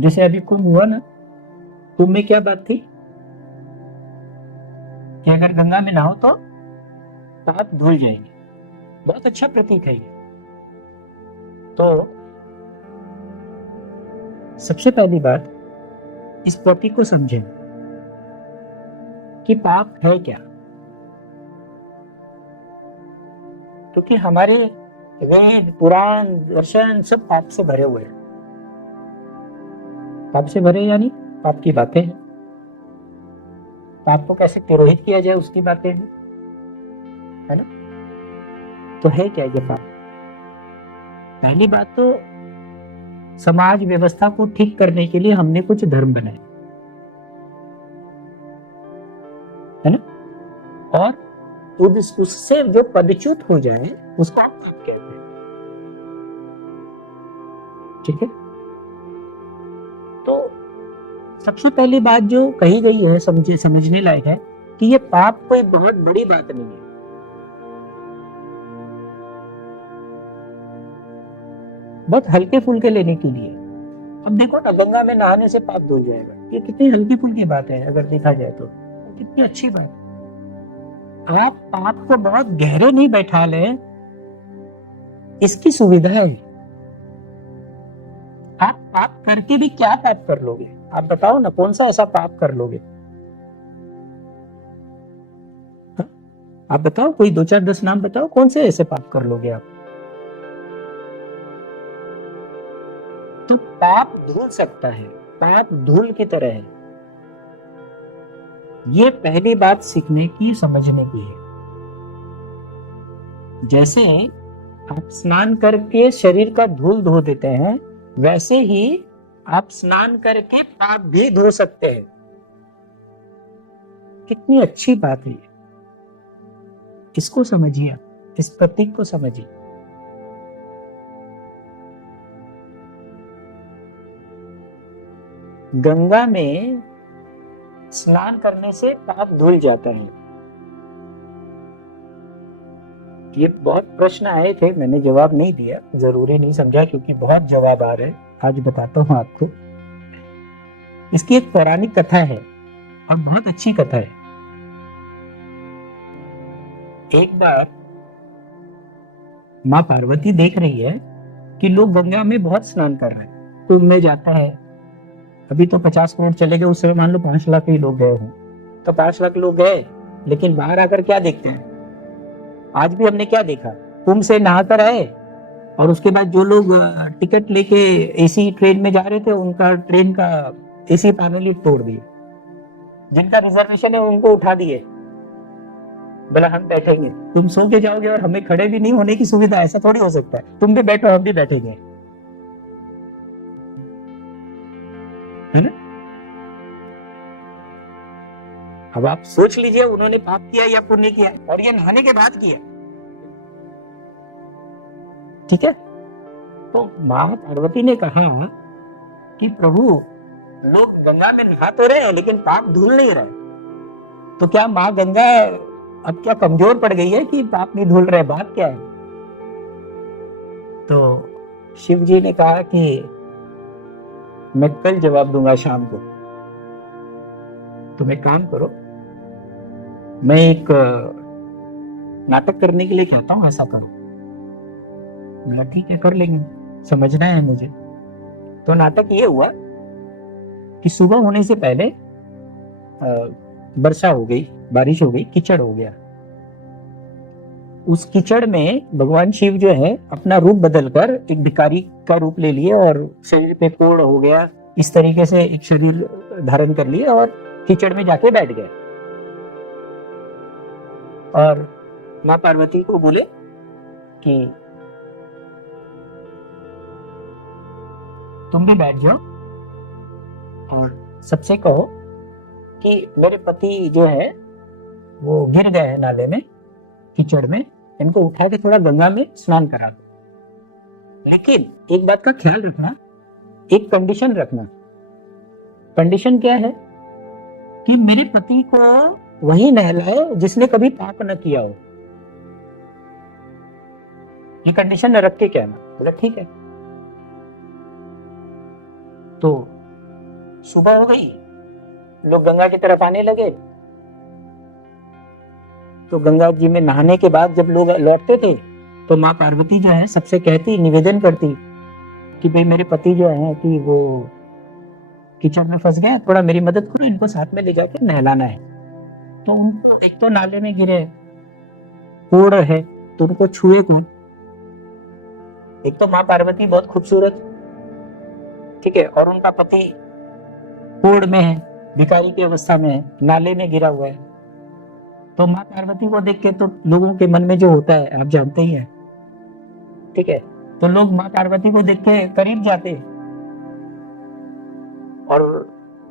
जैसे अभी कुंभ हुआ ना, कुंभ में क्या बात थी कि अगर गंगा में नहाओ तो पाप धुल जाएंगे। बहुत अच्छा प्रतीक है ये। तो सबसे पहली बात, इस प्रतीक को समझें कि पाप है क्या। क्योंकि हमारे वेद पुराण दर्शन सब पाप से भरे हुए हैं। पाप से भरे यानी पाप की बातें हैं, पाप को कैसे तिरोहित किया जाए उसकी बातें हैं, है ना। तो है क्या ये पाप? पहली बात तो समाज व्यवस्था को ठीक करने के लिए हमने कुछ धर्म बनाए, है ना। और उससे जो पदच्युत हो जाए उसको आप पाप कहते हैं, ठीक है। तो सबसे पहली बात जो कही गई है, समझने लायक है कि ये पाप कोई बहुत बड़ी बात नहीं है। बहुत हल्के फुल्के लेने के लिए। अब देखो ना, गंगा में नहाने से पाप धुल जाएगा, ये कितनी हल्की फुल्की बात है। अगर देखा जाए तो कितनी अच्छी बात है। आप पाप को बहुत गहरे नहीं बैठा ले, इसकी सुविधा है। आप पाप करके भी क्या पाप कर लोगे? आप बताओ ना, कौन सा ऐसा पाप कर लोगे? हा? आप बताओ, कोई 2 4 10 नाम बताओ, कौन से ऐसे पाप कर लोगे आप? तो पाप धुल सकता है, पाप धूल की तरह है। ये पहली बात सीखने की, समझने की है। जैसे आप स्नान करके शरीर का धूल धो देते हैं, वैसे ही आप स्नान करके पाप भी धो सकते हैं। कितनी अच्छी बात है। इसको समझिए, इस प्रतीक को समझिए। गंगा में स्नान करने से पाप धुल जाता है। ये बहुत प्रश्न आए थे, मैंने जवाब नहीं दिया, जरूरी नहीं समझा, क्योंकि बहुत जवाब आ रहे। आज बताता हूं आपको। इसकी एक पौराणिक कथा है और बहुत अच्छी कथा है। एक बार माँ पार्वती देख रही है कि लोग गंगा में बहुत स्नान कर रहे हैं, कुंभ में जाता है। अभी तो 50 करोड़ चले गए, उस समय मान लो 5 लाख ही लोग गए हों, तो 5 लाख लोग गए। लेकिन बाहर आकर क्या देखते हैं? आज भी हमने क्या देखा? कुंभ से नहाकर आए और उसके बाद जो लोग टिकट लेके एसी ट्रेन में जा रहे थे, उनका ट्रेन का एसी पैनल ही तोड़ दिए। जिनका रिजर्वेशन है उनको उठा दिए, बोला हम बैठेंगे। तुम सो के जाओगे और हमें खड़े भी नहीं होने की सुविधा, ऐसा थोड़ी हो सकता है। तुम भी बैठो, हम भी बैठेंगे, है ना। अब आप सोच लीजिए, उन्होंने पाप किया या पुण्य किया, और ये नहाने के बाद किया, ठीक है। तो माँ पार्वती ने कहा कि प्रभु, लोग गंगा में नहा तो रहे हैं लेकिन पाप धुल नहीं रहे, तो क्या माँ गंगा अब क्या कमजोर पड़ गई है कि पाप नहीं धुल रहे? बात क्या है? तो शिव जी ने कहा कि मैं कल जवाब दूंगा शाम को। तुम एक काम करो, मैं एक नाटक करने के लिए कहता हूं, ऐसा करो। मैं ठीक है, कर लेंगे, समझना है मुझे। तो नाटक ये हुआ कि सुबह होने से पहले वर्षा हो गई, बारिश हो गई, कीचड़ हो गया। उस कीचड़ में भगवान शिव जो है अपना रूप बदलकर एक भिखारी का रूप ले लिए और शरीर पे कोढ़ हो गया, इस तरीके से एक शरीर धारण कर लिए और कीचड़ में जाके बैठ गए। और माँ पार्वती को बोले कि तुम भी बैठ जाओ और सबसे कहो कि मेरे पति जो है वो गिर गए हैं नाले में, कीचड़ में, इनको उठा के थोड़ा गंगा में स्नान करा दो। लेकिन एक बात का ख्याल रखना, एक कंडीशन रखना। कंडीशन क्या है? कि मेरे पति को वही नहलाए जिसने कभी पाप न किया हो। ये कंडीशन न रख के कहना। बोला ठीक है। तो सुबह हो गई, लोग गंगा की तरफ आने लगे। तो गंगा जी में नहाने के बाद जब लोग लौटते थे तो माँ पार्वती जो है सबसे कहती, निवेदन करती कि भाई मेरे पति जो है कि वो कीचड़ में फंस गए, थोड़ा मेरी मदद करो, इनको साथ में ले जाकर नहलाना है। तो उनको एक तो नाले में गिरे, कोड़ है, तो उनको छुए कौन? एक तो माँ पार्वती बहुत खूबसूरत, ठीक है, और उनका पति कोड़ में है, भिखारी की अवस्था में है, नाले में गिरा हुआ है। तो माँ पार्वती को देख के तो लोगों के मन में जो होता है आप जानते ही हैं, ठीक है। तो लोग माँ पार्वती को देख के करीब जाते और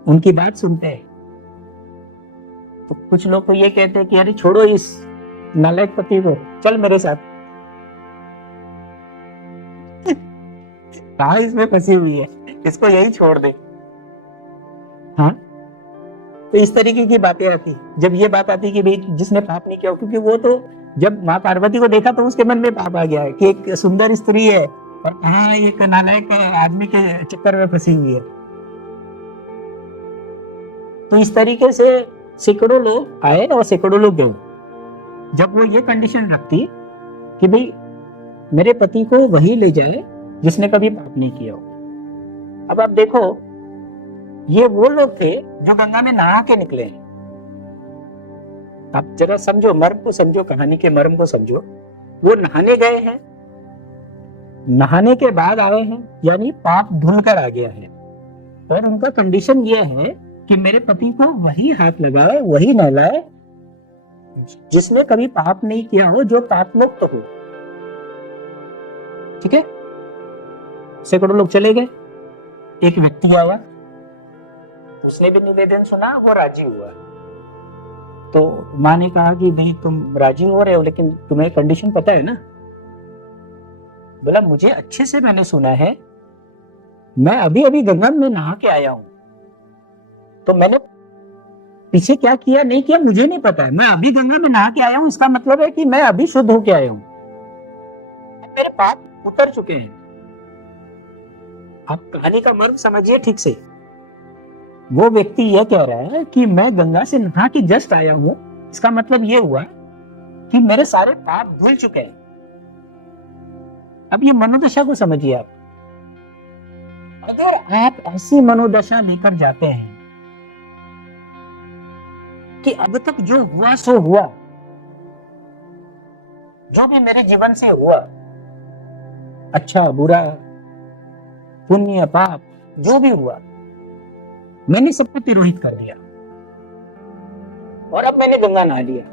उनकी बात सुनते हैं। तो कुछ लोग तो ये कहते हैं कि अरे छोड़ो इस नालायक पति को, चल मेरे साथ। कहा इसमें फंसी हुई है, इसको यही छोड़ दे। हाँ, तो इस तरीके की बातें आती। जब ये बात आती कि भाई जिसने पाप नहीं किया, क्योंकि वो तो जब माँ पार्वती को देखा तो उसके मन में पाप आ गया है कि एक सुंदर स्त्री है और कहाँ एक नालायक आदमी के चक्कर में फंसी हुई है। तो इस तरीके से सैकड़ों लोग आए और सैकड़ों लोग गए। जब वो ये कंडीशन रखती कि भाई मेरे पति को वही ले जाए जिसने कभी पाप नहीं किया हो। अब आप देखो, ये वो लोग थे जो गंगा में नहा के निकले हैं। आप जरा समझो, मर्म को समझो, कहानी के मर्म को समझो। वो नहाने गए हैं, नहाने के बाद आए हैं, यानी पाप धुल कर आ गया है। और उनका कंडीशन ये है कि मेरे पति को वही हाथ लगाए, वही नहलाए जिसने कभी पाप नहीं किया हो, जो पाप मुक्त हो। ठीक है, सैकड़ों लोग चले गए। एक व्यक्ति आया, उसने भी निवेदन सुना, वो राजी हुआ। तो माँ ने कहा कि भाई तुम राजी हो रहे हो, लेकिन तुम्हें कंडीशन पता है ना? बोला मुझे अच्छे से मैंने सुना है, मैं अभी अभी गंगा में नहा के आया हूं, तो मैंने पीछे क्या किया नहीं किया मुझे नहीं पता है। मैं अभी गंगा में नहा के आया हूं, इसका मतलब है कि मैं अभी शुद्ध होके आया हूं, मेरे पाप उतर चुके हैं। आप कहानी का मर्म समझिए ठीक से। वो व्यक्ति यह कह रहा है कि मैं गंगा से नहा के जस्ट आया हूं, इसका मतलब यह हुआ कि मेरे सारे पाप धुल चुके हैं। अब ये मनोदशा को समझिए आप। अगर आप ऐसी मनोदशा लेकर जाते हैं कि अब तक जो हुआ सो हुआ, जो भी मेरे जीवन से हुआ, अच्छा बुरा, पुण्य पाप, जो भी हुआ, मैंने सबको तिरोहित कर दिया और अब मैंने गंगा नहा लिया।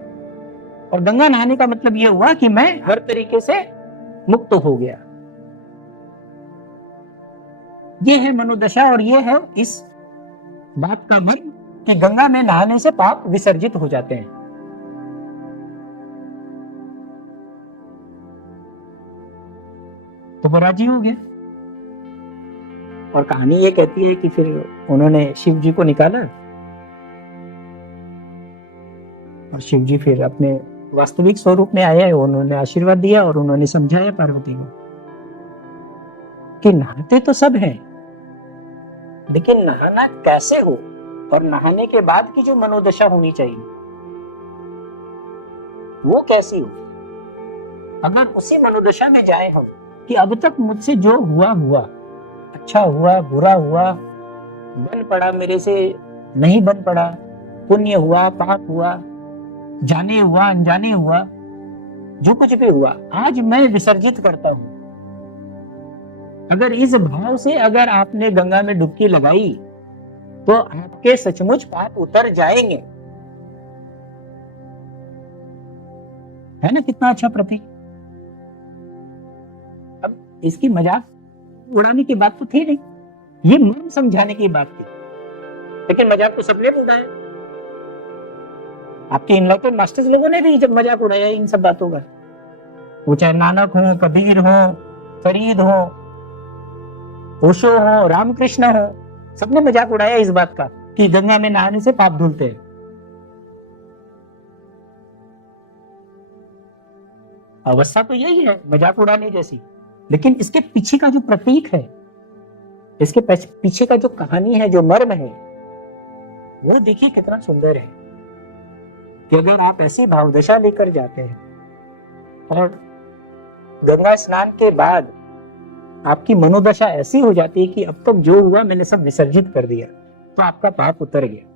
और गंगा नहाने का मतलब यह हुआ कि मैं हर तरीके से मुक्त हो गया। यह है मनोदशा और यह है इस बात का मर्म कि गंगा में नहाने से पाप विसर्जित हो जाते हैं। तो वो राजी हो गया। और कहानी ये कहती है कि फिर उन्होंने शिव जी को निकाला और शिव जी फिर अपने वास्तविक स्वरूप में आए, उन्होंने आशीर्वाद दिया और उन्होंने समझाया पार्वती को कि नहाते तो सब हैं, लेकिन नहाना कैसे हो और नहाने के बाद की जो मनोदशा होनी चाहिए वो कैसी हो। अगर उसी मनोदशा में जाए हम कि अब तक मुझसे जो हुआ हुआ, अच्छा हुआ बुरा हुआ, बन पड़ा मेरे से नहीं बन पड़ा, पुण्य हुआ पाप हुआ, जाने हुआ अनजाने हुआ, जो कुछ भी हुआ आज मैं विसर्जित करता हूं। अगर इस भाव से अगर आपने गंगा में डुबकी लगाई तो आपके सचमुच पाप उतर जाएंगे। है ना कितना अच्छा प्रतीक। अब इसकी मजाक उड़ाने की बात तो थी नहीं, ये मर्म समझाने की बात थी, लेकिन मजाक तो सबने उड़ाया। आपके इनलाइटेड मास्टर्स लोगों ने भी जब मजाक उड़ाया इन सब बातों का, वो चाहे नानक हो, कबीर हो, फरीद हो, ओशो हो, रामकृष्ण हो, सबने मजाक उड़ाया इस बात का कि गंगा में नहाने से पाप धुलते हैं। अवस्था तो यही है मजाक उड़ाने जैसी, लेकिन इसके पीछे का जो प्रतीक है इसके पीछे का जो कहानी है, जो मर्म है, वो देखिए कितना सुंदर है कि अगर आप ऐसी भावदशा लेकर जाते हैं और गंगा स्नान के बाद आपकी मनोदशा ऐसी हो जाती है कि अब तक जो हुआ मैंने सब विसर्जित कर दिया, तो आपका पाप उतर गया।